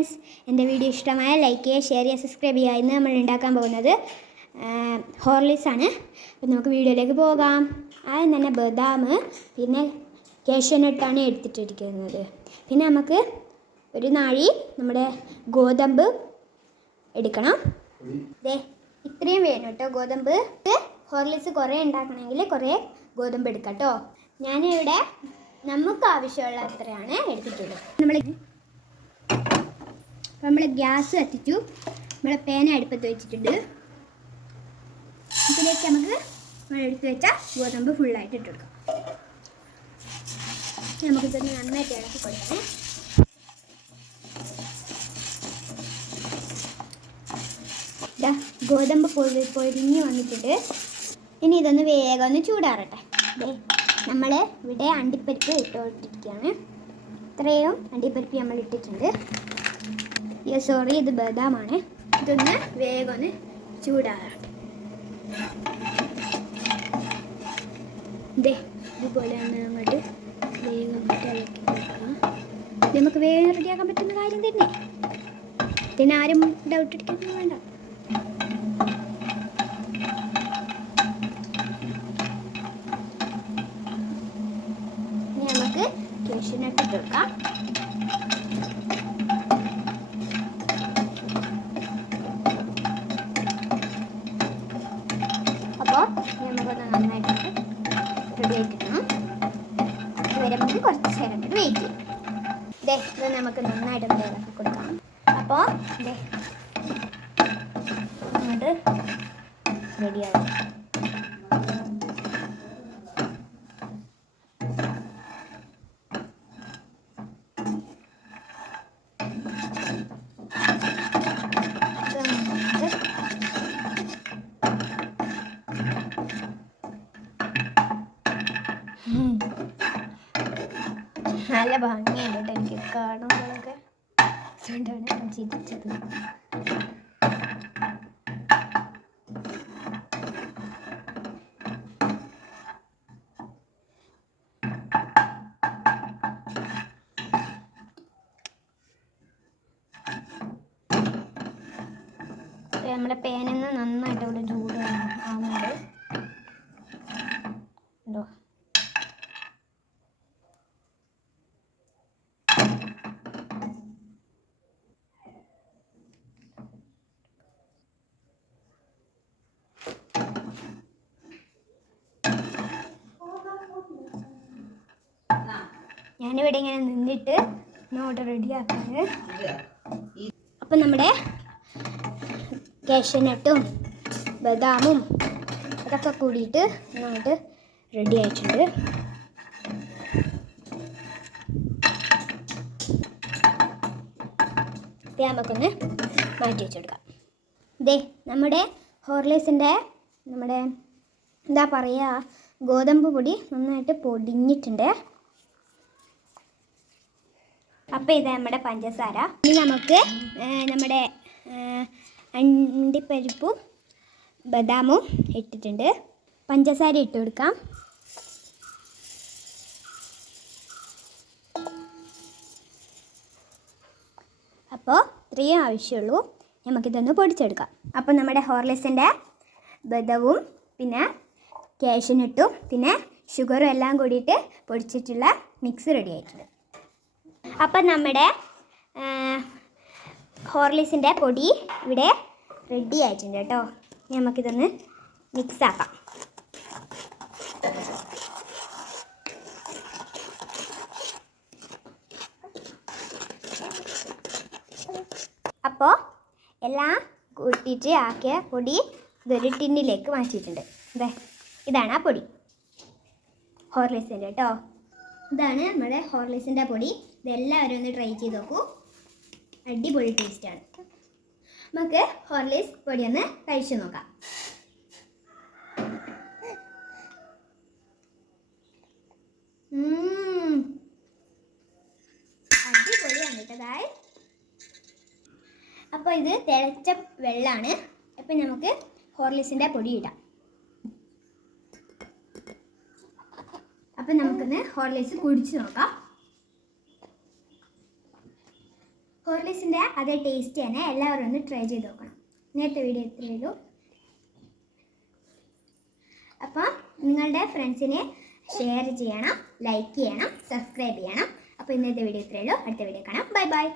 Friends, എൻ്റെ video ഇഷ്ടമായ like ചെയ്യുക, ഷെയർ ചെയ്യുക, സബ്സ്ക്രൈബ് ചെയ്യുക. ഇന്ന് നമ്മൾ ഉണ്ടാക്കാൻ പോകുന്നത് ഹോർലിക്സ് ആണ്. അപ്പോൾ നമുക്ക് വീഡിയോയിലേക്ക് പോകാം. ആദ്യം തന്നെ ബദാം പിന്നെ കാഷ്യൂനട്ടാണ് എടുത്തിട്ടിരിക്കുന്നത്. പിന്നെ നമുക്ക് ഒരു നാഴി നമ്മുടെ ഗോതമ്പ് എടുക്കണം. ഇത്രയും വേണം കേട്ടോ ഗോതമ്പ്. ഹോർലിക്സ് കുറേ ഉണ്ടാക്കണമെങ്കിൽ കുറേ ഗോതമ്പ് എടുക്കാം കേട്ടോ. ഞാനിവിടെ നമുക്ക് ആവശ്യമുള്ള അത്രയാണ് എടുത്തിട്ടുള്ളത്. നമ്മൾ ഗ്യാസ് കത്തിച്ചു, നമ്മൾ പേന അടുപ്പത്ത് വെച്ചിട്ടുണ്ട്. ഇതിലേക്ക് നമുക്ക് നമ്മൾ എടുത്ത് വെച്ച ഗോതമ്പ് ഫുള്ളായിട്ട് ഇട്ട് കൊടുക്കാം. നമുക്കിതൊന്ന് നന്നായിട്ട് ഇളക്കി കൊടുക്കണേ. ഗോതമ്പ് പൊരിഞ്ഞ് വന്നിട്ടുണ്ട്. ഇനി ഇതൊന്ന് വേഗം ഒന്ന് ചൂടാറട്ടെ. നമ്മൾ ഇവിടെ അണ്ടിപ്പരിപ്പ് ഇട്ടുകൊണ്ടിരിക്കുകയാണ്. ഇത്രയും അണ്ടിപ്പരിപ്പ് നമ്മൾ ഇട്ടിട്ടുണ്ട്. സോറി, ഇത് ബദാമാണ്. ഇതൊന്ന് വേഗം ഒന്ന് ചൂടാറട്ടെ. ഇതുപോലെ ഒന്ന് അങ്ങോട്ട് വേഗം ഇളക്കി കൊടുക്കാം. ഇത് നമുക്ക് വേഗം റെഡിയാക്കാൻ പറ്റുന്ന കാര്യം തന്നെ. ഇതിനാരും ഡൗട്ട് അടിക്കൊന്നും വേണ്ട. ഇനി നമുക്ക് കാഷ്യൂനട്ട് ഇട്ട് കൊടുക്കാം. അപ്പോൾ നമുക്കൊന്ന് നന്നായിട്ട് റെഡിയാക്കിക്കണം. അതുവരെ നമുക്ക് കുറച്ച് നേരം വെയിറ്റ് ചെയ്യാം. ഇത് നമുക്ക് നന്നായിട്ട് ഇളക്കി കൊടുക്കാം. അപ്പോൾ അങ്ങോട്ട് റെഡിയാവും. നല്ല ഭംഗിയുണ്ട് കേട്ടോ എനിക്ക് കാണുമ്പോഴൊക്കെ. അതുകൊണ്ടാണ് ഞാൻ ചിരിച്ചത്. നമ്മുടെ പേനിൽ നിന്ന് നന്നായിട്ട് ഇവിടെ ചൂട് ആവുന്നുണ്ട്. ഉണ്ടോ? ഞാനിവിടെ ഇങ്ങനെ നിന്നിട്ട് നോട്ട് റെഡിയാക്കാറ്. അപ്പം നമ്മുടെ കാഷ്യൂനട്ടും ബദാമും അതൊക്കെ കൂടിയിട്ട് നന്നായിട്ട് റെഡി ആയിട്ടുണ്ട്. ഇത് നമുക്കൊന്ന് മാറ്റി വെച്ചെടുക്കാം. നമ്മുടെ ഹോർലിക്സിൻ്റെ എന്താ പറയുക, ഗോതമ്പ് പൊടി നന്നായിട്ട് പൊടിഞ്ഞിട്ടുണ്ട്. അപ്പോൾ ഇത് നമ്മുടെ പഞ്ചസാര. ഇനി നമുക്ക് നമ്മുടെ അണ്ടിപ്പരിപ്പും ബദാമും ഇട്ടിട്ടുണ്ട്. പഞ്ചസാര ഇട്ട് കൊടുക്കാം. അപ്പോൾ ഇത്രയും ആവശ്യമുള്ളൂ. നമുക്കിതൊന്ന് പൊടിച്ചെടുക്കാം. അപ്പോൾ നമ്മുടെ ഹോർലിക്സിൻ്റെ ബദാമും പിന്നെ കാഷ്യൂനട്ടും പിന്നെ ഷുഗറും എല്ലാം കൂടിയിട്ട് പൊടിച്ചിട്ടുള്ള മിക്സ് റെഡി ആയിട്ടുണ്ട്. അപ്പം നമ്മുടെ ഹോർലിക്സിൻ്റെ പൊടി ഇവിടെ റെഡി ആയിട്ടുണ്ട് കേട്ടോ. നമുക്കിതൊന്ന് മിക്സാക്കാം. അപ്പോൾ എല്ലാം കൂട്ടിയിട്ട് ആക്കിയ പൊടി ഇതൊരു ടിന്നിലേക്ക് മാറ്റിയിട്ടുണ്ട്. ഇതാണ് ആ പൊടി ഹോർലിക്സിൻ്റെ കേട്ടോ. ഇതാണ് നമ്മുടെ ഹോർലിക്സിൻ്റെ പൊടി. ഇതെല്ലാവരും ഒന്ന് ട്രൈ ചെയ്ത് നോക്കൂ. അടിപൊളി ടേസ്റ്റാണ്. നമുക്ക് ഹോർലിക്സ് പൊടി ഒന്ന് കഴിച്ചു നോക്കാം. അടിപൊളിയാണ് കേട്ടതായി. അപ്പോൾ ഇത് തിളച്ച വെള്ളമാണ്. അപ്പം നമുക്ക് ഹോർലിക്സിൻ്റെ പൊടി ഇടാം. അപ്പം നമുക്കൊന്ന് ഹോർലിക്സ് കുടിച്ച് നോക്കാം. ഹോർലിക്സിൻ്റെ അതേ ടേസ്റ്റ് തന്നെ എല്ലാവരും ഒന്ന് ട്രൈ ചെയ്ത് നോക്കണം. നേരത്തെ വീഡിയോ ഇത്രയേ ഉള്ളൂ. അപ്പോൾ നിങ്ങളുടെ ഫ്രണ്ട്സിനെ ഷെയർ ചെയ്യണം, ലൈക്ക് ചെയ്യണം, സബ്സ്ക്രൈബ് ചെയ്യണം. അപ്പോൾ ഇന്നത്തെ വീഡിയോ ഇത്രയേ ഉള്ളൂ. അടുത്ത വീഡിയോ കാണാം. Bye bye.